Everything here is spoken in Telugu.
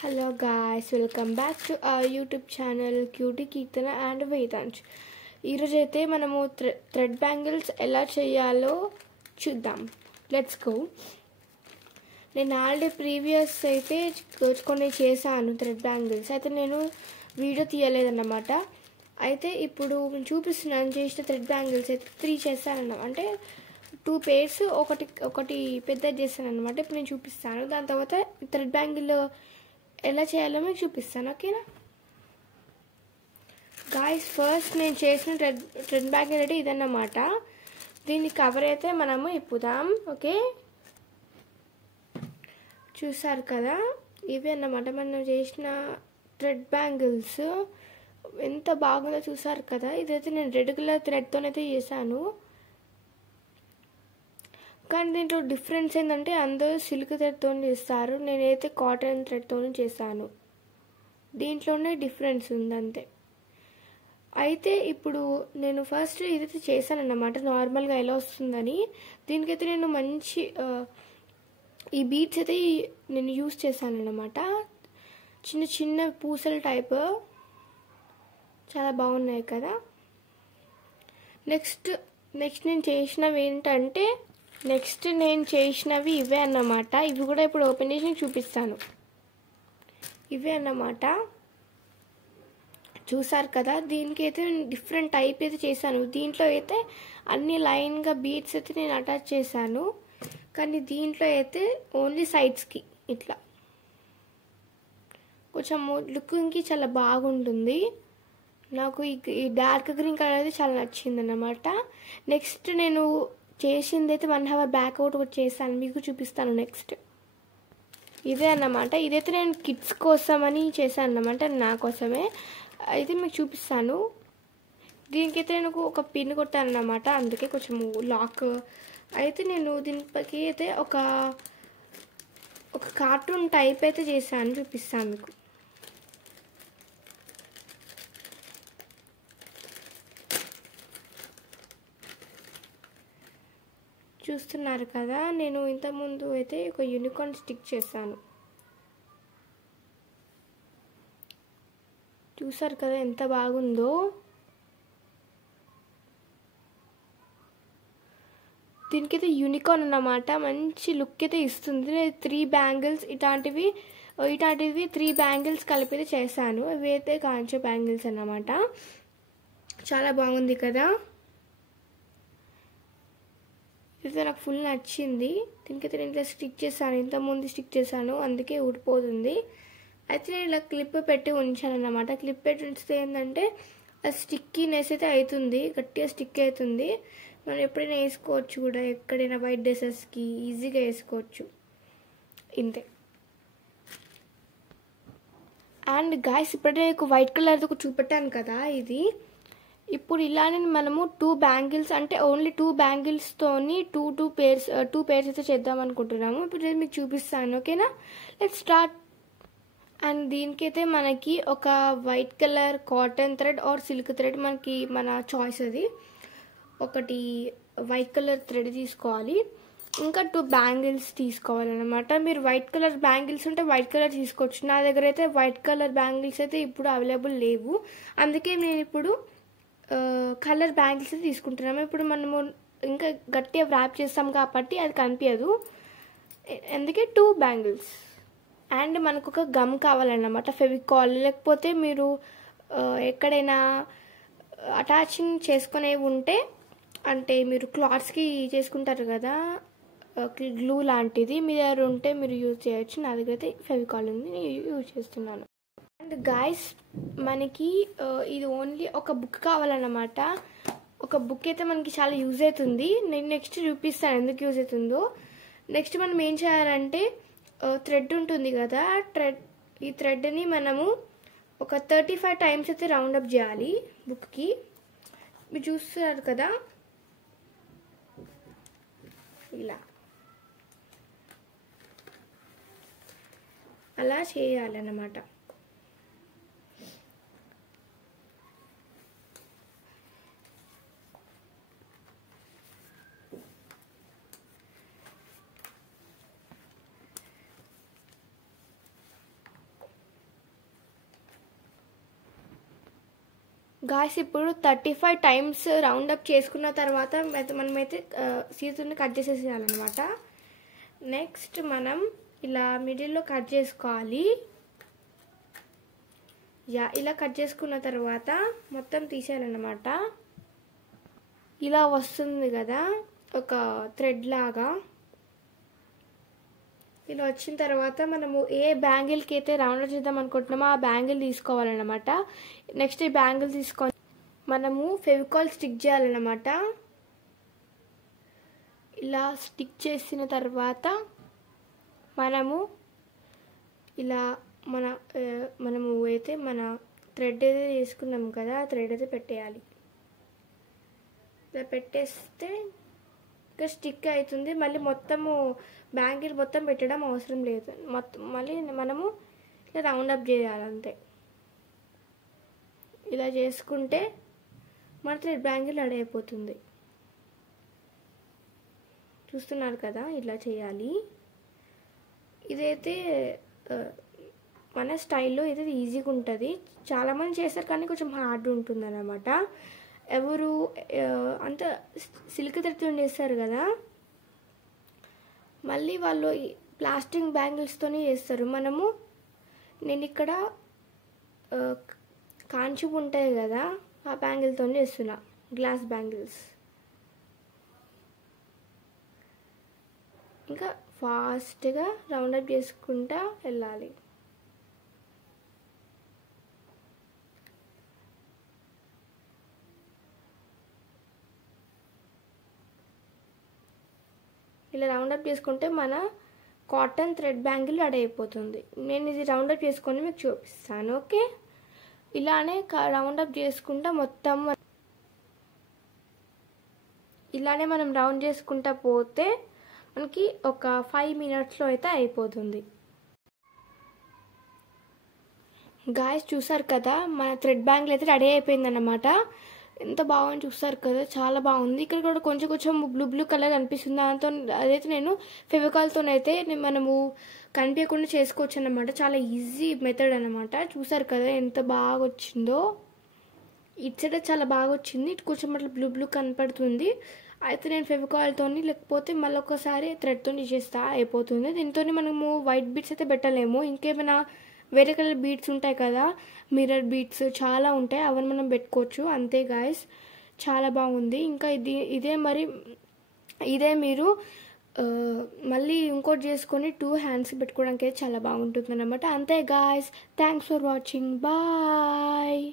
Hello guys, welcome back to our YouTube channel Cutie Keertana and Vedansh. ఈరోజు అయితే మనము థ్రెడ్ బ్యాంగిల్స్ ఎలా చేయాలో చూద్దాం. Let's go. నేను ఆల్రెడీ ప్రీవియస్ అయితే కొన్ని చేశాను థ్రెడ్ బ్యాంగిల్స్. అయితే నేను వీడియో తీయలేదన్నమాట. అయితే ఇప్పుడు చూపిస్తున్నాను చేసిన థ్రెడ్ బ్యాంగిల్స్ అయితే 3 చేశాను. అంటే 2 pairs ఒకటి పెద్దది చేశాను అనమాట. ఇప్పుడు నేను చూపిస్తాను. దాని తర్వాత థ్రెడ్ బ్యాంగిల్ ఎలా చేయాలో మీకు చూపిస్తాను. ఓకేనా గాయ్స్, ఫస్ట్ నేను చేసిన థ్రెడ్ బ్యాంగిల్ అయితే ఇదన్నమాట. దీని కవర్ అయితే మనము ఇప్పుదాం. ఓకే, చూసారు కదా, ఇవి అన్నమాట మనం చేసిన థ్రెడ్ బ్యాంగిల్స్. ఎంత బాగుందో చూసారు కదా. ఇదైతే నేను రెడ్ కలర్ థ్రెడ్తోనైతే చేశాను. కానీ దీంట్లో డిఫరెన్స్ ఏంటంటే అందరూ సిల్క్ థ్రెడ్తో చేస్తారు, నేనైతే కాటన్ థ్రెడ్తో చేశాను. దీంట్లోనే డిఫరెన్స్ ఉంది అంతే. అయితే ఇప్పుడు నేను ఫస్ట్ ఇదైతే చేశాను అన్నమాట, నార్మల్గా ఎలా వస్తుందని. దీనికైతే నేను మంచి ఈ బీడ్స్ అయితే నేను యూజ్ చేశాను అన్నమాట. చిన్న చిన్న పూసల టైప్, చాలా బాగున్నాయి కదా. నెక్స్ట్ నేను చేసినవి ఇవే అన్నమాట. ఇవి కూడా ఇప్పుడు ఓపెన్ చేసి చూపిస్తాను. ఇవే అన్నమాట, చూసారు కదా. దీనికి అయితే డిఫరెంట్ టైప్ అయితే చేశాను. దీంట్లో అయితే అన్ని లైన్గా బీడ్స్ అయితే నేను అటాచ్ చేశాను. కానీ దీంట్లో అయితే ఓన్లీ సైడ్స్కి ఇట్లా కొంచెం లుకింగ్కి చాలా బాగుంటుంది. నాకు ఈ డార్క్ గ్రీన్ కలర్ అయితే చాలా నచ్చింది అన్నమాట. నెక్స్ట్ నేను చేసింది అయితే 1 hour బ్యాక్ అవుట్ చేశాను, మీకు చూపిస్తాను. నెక్స్ట్ ఇదే అన్నమాట. ఇదైతే నేను కిడ్స్ కోసమని చేశాను అన్నమాట, నా కోసమే. అయితే మీకు చూపిస్తాను. దీనికైతే నేను ఒక పిన్ కొట్టాను అన్నమాట, అందుకే కొంచెం లాక్. అయితే నేను దీనిపైకి అయితే ఒక కార్టూన్ టైప్ అయితే చేశాను, చూపిస్తాను మీకు. చూస్తున్నారు కదా, నేను ఇంతకుముందు అయితే ఒక యూనికార్న్ స్టిక్ చేశాను. చూసారు కదా ఎంత బాగుందో. దీనికైతే యూనికార్న్ అన్నమాట, మంచి లుక్ అయితే ఇస్తుంది. 3 బ్యాంగిల్స్ ఇట్లాంటివి 3 బ్యాంగిల్స్ కలిపి చేశాను. ఇవి అయితే కాంచో బ్యాంగిల్స్ అన్నమాట. చాలా బాగుంది కదా. ఇది నాకు ఫుల్ నచ్చింది. దీనికైతే నేను ఇట్లా స్టిక్ చేశాను, ఇంతకుముందు స్టిక్ చేశాను, అందుకే ఊడిపోతుంది. అయితే నేను ఇలా క్లిప్ పెట్టి ఉంచాను అన్నమాట. క్లిప్ పెట్టి ఉంచితే ఏంటంటే అది స్టిక్కీనెస్ అయితే అవుతుంది, గట్టిగా స్టిక్ అవుతుంది. మనం ఎప్పుడైనా వేసుకోవచ్చు కూడా, ఎక్కడైనా వైట్ డ్రెస్సెస్కి ఈజీగా వేసుకోవచ్చు. ఇంతే. అండ్ గాయ్స్, ఇప్పుడే నాకు వైట్ కలర్ది ఒక చూపెట్టాను కదా, ఇది ఇప్పుడు ఇలానే మనము 2 బ్యాంగిల్స్, అంటే ఓన్లీ 2 బ్యాంగిల్స్తోని 2 pairs అయితే చేద్దాం అనుకుంటున్నాము. ఇప్పుడు మీకు చూపిస్తాను. ఓకేనా, లెట్స్ స్టార్ట్. అండ్ దీనికైతే మనకి ఒక white colour cotton thread or silk thread, మన చాయిస్ అది. ఒకటి వైట్ కలర్ థ్రెడ్ తీసుకోవాలి, ఇంకా 2 బ్యాంగిల్స్ తీసుకోవాలన్నమాట. మీరు వైట్ కలర్ బ్యాంగిల్స్ ఉంటే వైట్ కలర్ తీసుకోవచ్చు. నా దగ్గర అయితే వైట్ కలర్ బ్యాంగిల్స్ అయితే ఇప్పుడు అవైలబుల్ లేవు, అందుకే నేను ఇప్పుడు కలర్ బ్యాంగిల్స్ తీసుకుంటున్నాము. ఇప్పుడు మనము ఇంకా గట్టిగా ర్యాప్ చేస్తాం కాబట్టి అది కనిపించదు, అందుకే 2 బ్యాంగిల్స్. అండ్ మనకు ఒక గమ్ కావాలన్నమాట, ఫెవికాల్. లేకపోతే మీరు ఎక్కడైనా అటాచింగ్ చేసుకునేవి ఉంటే, అంటే మీరు క్లాత్స్కి చేసుకుంటారు కదా గ్లూ లాంటిది, మీ దగ్గర ఉంటే మీరు యూజ్ చేయొచ్చు. నా దగ్గర అయితే ఫెవికాల్ ఉంది, నేను యూజ్ చేస్తున్నాను. అండ్ గాయస్, మనకి ఇది ఓన్లీ ఒక బుక్ కావాలన్నమాట. ఒక బుక్ అయితే మనకి చాలా యూజ్ అవుతుంది. నేను నెక్స్ట్ చూపిస్తాను ఎందుకు యూజ్ అవుతుందో. నెక్స్ట్ మనం ఏం చేయాలంటే థ్రెడ్ ఉంటుంది కదా, ఈ థ్రెడ్ని మనము ఒక 35 times అయితే రౌండప్ చేయాలి బుక్కి. మీరు చూస్తున్నారు కదా, ఇలా అలా చేయాలన్నమాట. గాయస్ ఇప్పుడు 35 టైమ్స్ రౌండ్ అప్ చేసుకున్న తర్వాత మనమైతే సీజన్ని కట్ చేసేసేయాలన్నమాట. నెక్స్ట్ మనం ఇలా మిడిల్లో కట్ చేసుకోవాలి. ఇలా కట్ చేసుకున్న తర్వాత మొత్తం తీసేయాలన్నమాట. ఇలా వస్తుంది కదా ఒక థ్రెడ్ లాగా. ఇలా వచ్చిన తర్వాత మనము ఏ బ్యాంగిల్కి అయితే రౌండ్ చేద్దాం అనుకుంటున్నామో ఆ బ్యాంగిల్ తీసుకోవాలన్నమాట. నెక్స్ట్ ఈ బ్యాంగిల్ తీసుకొని మనము ఫెవికాల్ స్టిక్ చేయాలన్నమాట. ఇలా స్టిక్ చేసిన తర్వాత మనము ఇలా మనము అయితే మన థ్రెడ్ అయితే తీసుకున్నాం కదా ఆ థ్రెడ్ అయితే పెట్టేయాలి. ఇలా పెట్టేస్తే ఇంకా స్టిక్ అవుతుంది. మళ్ళీ మొత్తము బ్యాంగిల్ మొత్తం పెట్టడం అవసరం లేదు. మళ్ళీ మనము ఇలా రౌండ్ అప్ చేయాలి అంతే. ఇలా చేసుకుంటే మన థ్రెడ్ బ్యాంగిల్ రెడీ అయిపోతుంది. చూస్తున్నారు కదా ఇలా చేయాలి. ఇదైతే మన స్టైల్లో అయితే ఈజీగా ఉంటుంది. చాలామంది చేస్తారు కానీ కొంచెం హార్డ్ ఉంటుంది అన్నమాట. ఎవరు అంత సిల్క్ థ్రెడ్తో చేస్తారు కదా, మళ్ళీ వాళ్ళు ప్లాస్టిక్ బ్యాంగిల్స్తోనే చేస్తారు. నేను ఇక్కడ కాంచు ఉంటాయి కదా ఆ బ్యాంగిల్తో చేస్తున్నా, గ్లాస్ బ్యాంగిల్స్. ఇంకా ఫాస్ట్గా రౌండప్ చేసుకుంటా వెళ్ళాలి. ఇలా రౌండప్ చేసుకుంటే మన కాటన్ థ్రెడ్ బ్యాంగిల్ రెడీ అయిపోతుంది. నేను ఇది రౌండప్ చేసుకొని మీకు చూపిస్తాను. ఓకే, ఇలానే రౌండప్ చేసుకుంటా మొత్తం ఇలానే మనం రౌండ్ చేసుకుంటా పోతే మనకి ఒక 5 మినిట్స్లో అయితే అయిపోతుంది. గాయస్ చూసారు కదా మన థ్రెడ్ బ్యాంగిల్ అయితే రెడీ అయిపోయిందన్నమాట. ఎంత బాగుంది చూస్తారు కదా, చాలా బాగుంది. ఇక్కడ కూడా కొంచెం బ్లూ కలర్ అనిపిస్తుంది. దాంతో అదైతే నేను ఫెవికాల్తోనైతే మనము కనిపించకుండా చేసుకోవచ్చు అన్నమాట. చాలా ఈజీ మెథడ్ అన్నమాట. చూసారు కదా ఎంత బాగా వచ్చిందో. ఇటు సైడ్ చాలా బాగా వచ్చింది, ఇటు కొంచెం అట్లా బ్లూ కనపడుతుంది. అయితే నేను ఫెవికాల్తో లేకపోతే మళ్ళీ ఒకసారి థ్రెడ్తో చేస్తా అయిపోతుంది. దీంతో మనము వైట్ బీడ్స్ అయితే పెట్టలేము. ఇంకేమైనా వేరే కలర్ బీడ్స్ ఉంటాయి కదా, మిర్రర్ బీడ్స్ చాలా ఉంటాయి, అవన్నీ మనం పెట్టుకోవచ్చు. అంతే గాయస్, చాలా బాగుంది. ఇంకా ఇదే మీరు మళ్ళీ ఇంకోటి చేసుకొని 2 హ్యాండ్స్ పెట్టుకోవడానికి చాలా బాగుంటుంది అన్నమాట. అంతే guys, thanks for watching, bye.